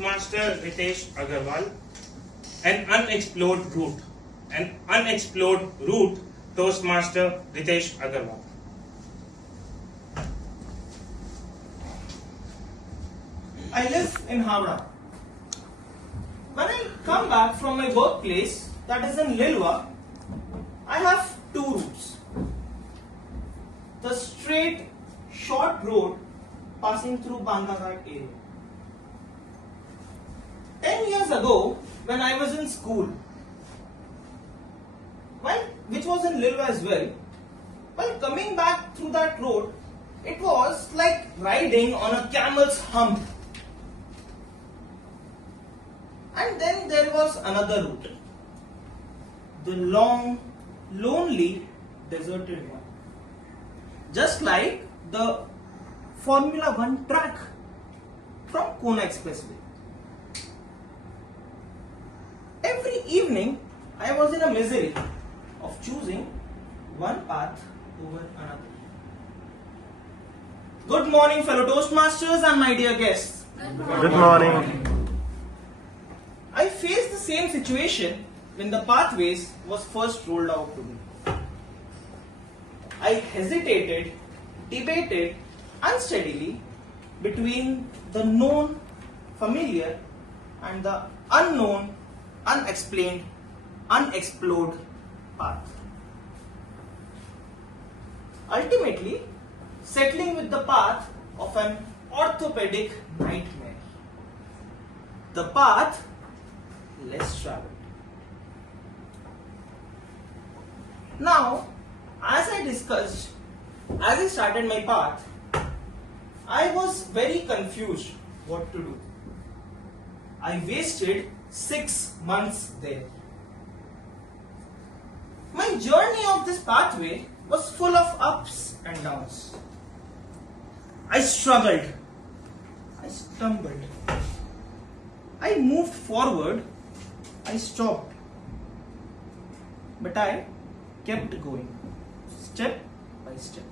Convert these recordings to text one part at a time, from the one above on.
Toastmaster Ritesh Agarwal. An unexplored route. An unexplored route, Toastmaster Ritesh Agarwal. I live in Howrah. When I come back from my workplace, that is in Lilwa, I have two routes. The straight, short road passing through Bandaghat area. 10 years ago, when I was in school, which was in Lilwa as well, while coming back through that road, it was like riding on a camel's hump. And then there was another route, the long, lonely, deserted one. Just like the Formula 1 track from Kona Expressway. Every evening, I was in a misery of choosing one path over another. Good morning, fellow Toastmasters and my dear guests. Good morning. I faced the same situation when the pathways was first rolled out to me. I hesitated, debated unsteadily between the known, familiar and the unknown, unexplained, unexplored path. Ultimately, settling with the path of an orthopedic nightmare. The path less traveled. Now, as I started my path, I was very confused what to do. I wasted 6 months there. My journey of this pathway was full of ups and downs. I struggled. I stumbled. I moved forward. I stopped. But I kept going, step by step.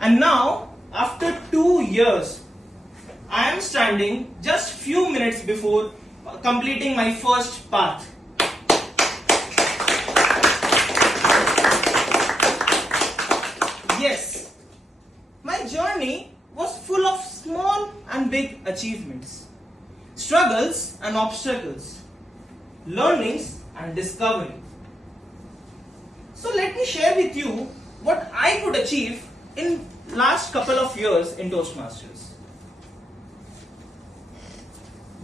And now, after 2 years, I am standing just few minutes before completing my first path. Yes, my journey was full of small and big achievements, struggles and obstacles, learnings and discovery. So let me share with you what I could achieve in last couple of years in Toastmasters.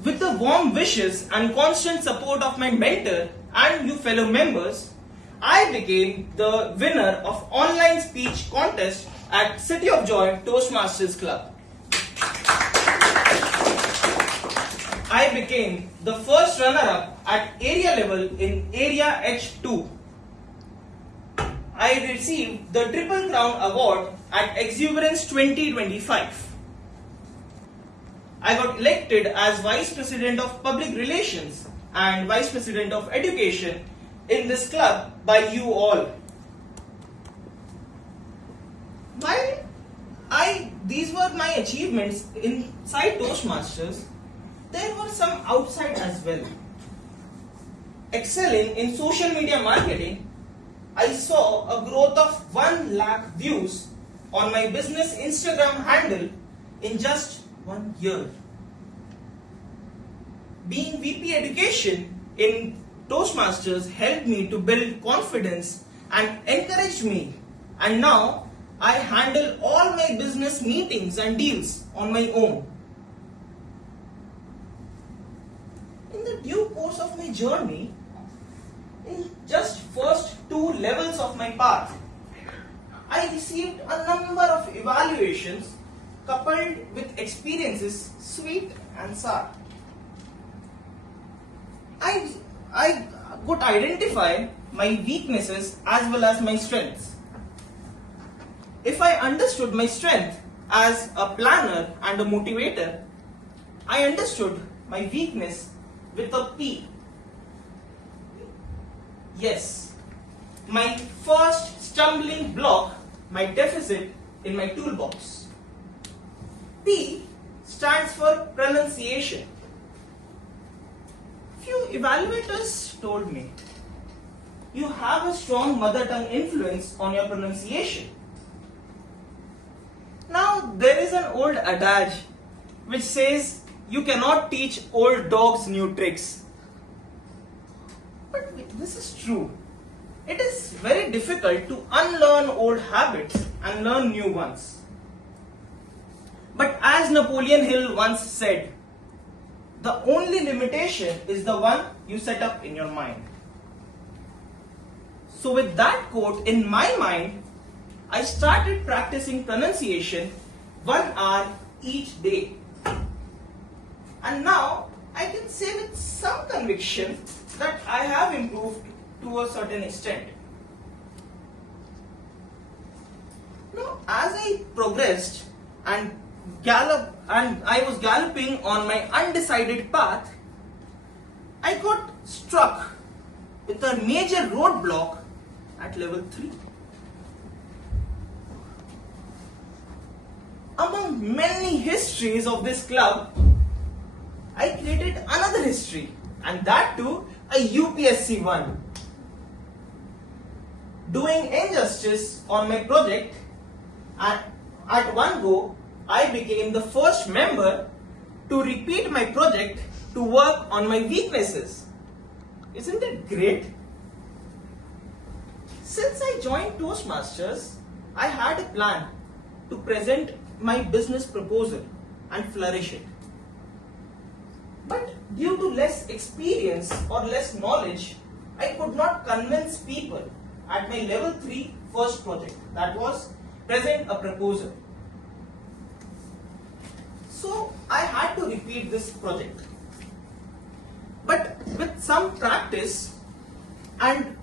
With the warm wishes and constant support of my mentor and you fellow members, I became the winner of online speech contest at City of Joy Toastmasters Club. I became the first runner-up at area level in Area H2. I received the Triple Crown Award at Exuberance 2025. I got elected as Vice President of Public Relations and Vice President of Education in this club by you all. While these were my achievements inside Toastmasters, there were some outside as well. Excelling in social media marketing, I saw a growth of 1 lakh views on my business Instagram handle in just 1 year. Being VP Education in Toastmasters helped me to build confidence and encouraged me, and now I handle all my business meetings and deals on my own. In the due course of my journey, in just first 2 levels of my path, I received a number of evaluations coupled with experiences sweet and sour. I could identify my weaknesses as well as my strengths. If I understood my strength as a planner and a motivator, I understood my weakness with a P. Yes, my first stumbling block, my deficit in my toolbox. P stands for pronunciation. Few evaluators told me, you have a strong mother tongue influence on your pronunciation. Now, there is an old adage which says you cannot teach old dogs new tricks. But this is true. It is very difficult to unlearn old habits and learn new ones. But as Napoleon Hill once said, the only limitation is the one you set up in your mind. So with that quote in my mind, I started practicing pronunciation 1 hour each day. And now I can say with some conviction that I have improved to a certain extent. Now, as I progressed and I was galloping on my undecided path, I got struck with a major roadblock at level 3. Among many histories of this club, I created another history, and that too a UPSC one. Doing injustice on my project, and at one go, I became the first member to repeat my project to work on my weaknesses. Isn't it great? Since I joined Toastmasters, I had a plan to present my business proposal and flourish it. But due to less experience or less knowledge, I could not convince people at my level 3 first project, that was present a proposal. So I had to repeat this project. But with some practice and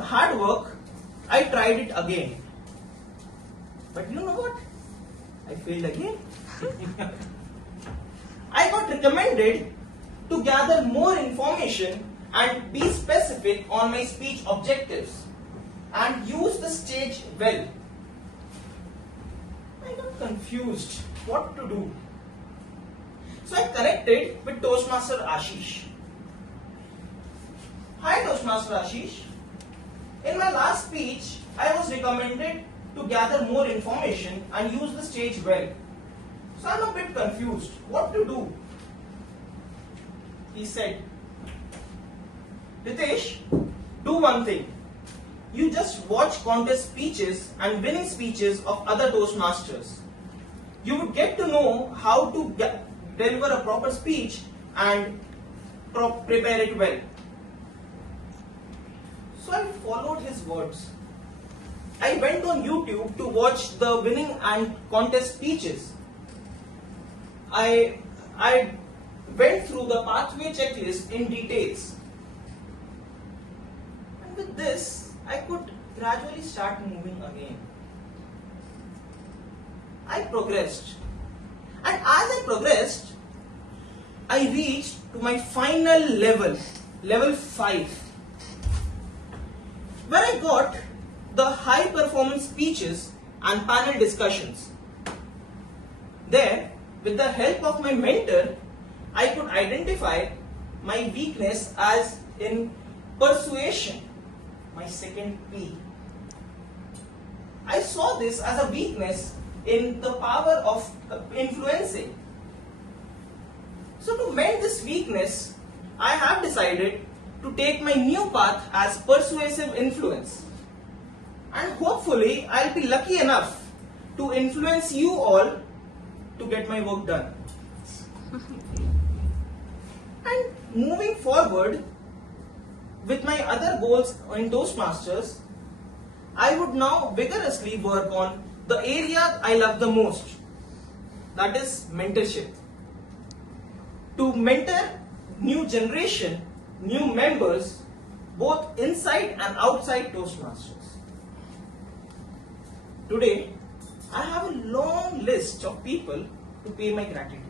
hard work, I tried it again. But you know what? I failed again. I got recommended to gather more information and be specific on my speech objectives and use the stage well. I got confused what to do. So I connected with Toastmaster Ashish. Hi Toastmaster Ashish. In my last speech, I was recommended to gather more information and use the stage well. So I'm a bit confused. What to do? He said, Ritesh, do one thing. You just watch contest speeches and winning speeches of other Toastmasters. You would get to know how to deliver a proper speech and prepare it well. So I followed his words. I went on YouTube to watch the winning and contest speeches. I went through the pathway checklist in details. And with this, I could gradually start moving again. I progressed. And as I progressed, I reached to my final level, level 5, where I got the high performance speeches and panel discussions. There, with the help of my mentor, I could identify my weakness as in persuasion, my second P. I saw this as a weakness in the power of influencing. So to mend this weakness, I have decided to take my new path as persuasive influence. And hopefully I'll be lucky enough to influence you all to get my work done. And moving forward with my other goals in Toastmasters, I would now vigorously work on the area I love the most, that is mentorship. To mentor new generation, new members, both inside and outside Toastmasters. Today, I have a long list of people to pay my gratitude.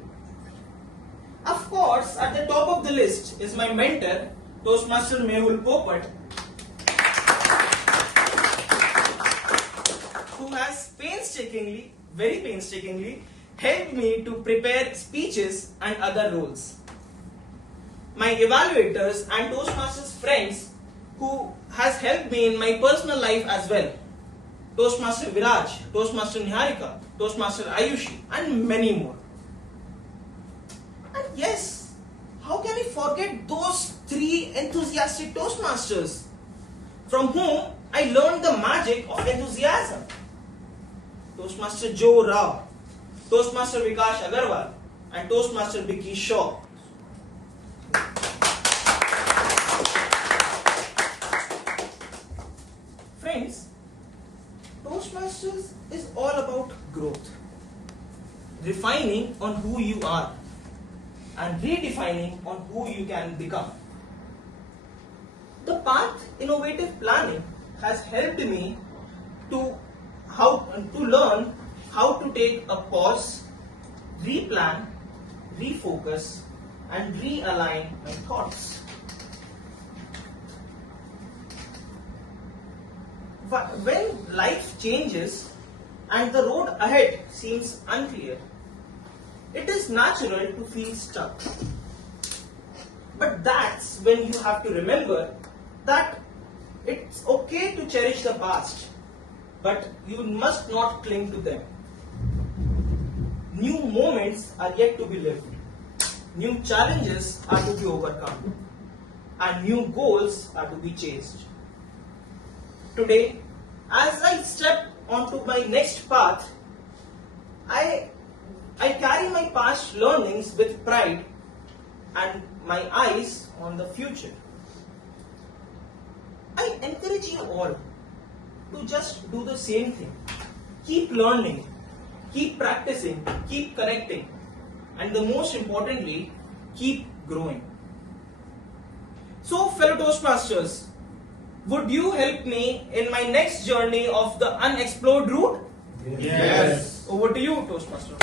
Of course, at the top of the list is my mentor, Toastmaster Mehul Popat, who has painstakingly, very painstakingly, helped me to prepare speeches and other roles. My evaluators and Toastmasters friends who has helped me in my personal life as well. Toastmaster Viraj, Toastmaster Niharika, Toastmaster Ayushi, and many more. And yes, how can we forget those 3 enthusiastic Toastmasters from whom I learned the magic of enthusiasm? Toastmaster Joe Rao, Toastmaster Vikash Agarwal, and Toastmaster Vicky Shaw. Friends, Toastmasters is all about growth, refining on who you are and redefining on who you can become. The path innovative planning has helped me to learn how to take a pause, replan, refocus, and realign my thoughts. When life changes and the road ahead seems unclear, it is natural to feel stuck. But that's when you have to remember that it's okay to cherish the past, but you must not cling to them. New moments are yet to be lived. New challenges are to be overcome. And new goals are to be chased. Today, as I step onto my next path, I carry my past learnings with pride and my eyes on the future. I encourage you all to just do the same thing. Keep learning, keep practicing, keep connecting, and the most importantly, keep growing. So, fellow Toastmasters, would you help me in my next journey of the unexplored route? Yes. Over to you, Toastmaster.